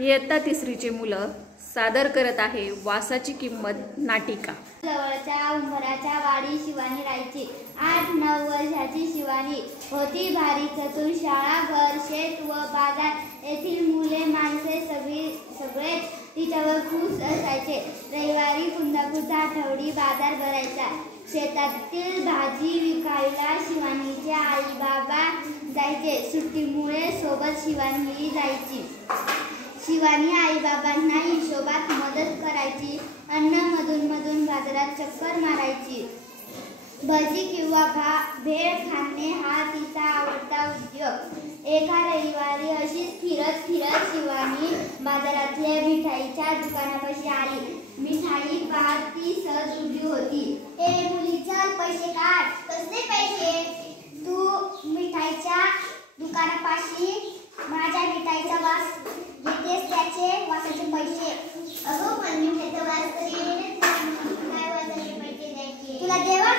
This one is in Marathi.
इयत्ता तिसरीचे मुलं सादर करत आहे वासाची किंमत नाटिका। जवळच्या उंबराच्या वाडी शिवानी राहायची। 8-9 वर्षाची शिवानी होती भारी चतुर। शाळा, घर, शेत व बाजार येथील मुले माणसे सगळे तिच्यावर खुश असायचे। रविवारी कुंदापूरचा आठवडी बाजार भरायचा। शेतातील भाजी विकायला शिवानीचे आई बाबा जायचे। सुट्टीमुळे सोबत शिवानी जायची। शिवानी आईबाबांना हिशोबात मदत करायची। अन्न मधून बाजारात चक्कर मारायची। भजी किंवा भेळ खाणे हा तिचा आवडता उद्योग। एका रविवारी अशीच फिरत शिवानी बाजारातल्या मिठाईच्या दुकानापाशी आली। मिठाई पाहत ती सहज उभी होती। ए मुली, चल पैसे काढ। कसले पैसे? तू मिठाईच्या दुकानापाशी माझ्या मिठाईचा वास घेतेस, त्याचे वासाचे पैसे। अगं पण मिठाईचा वास तरी काय वासाचे पैसे द्यायचे? तुला देवा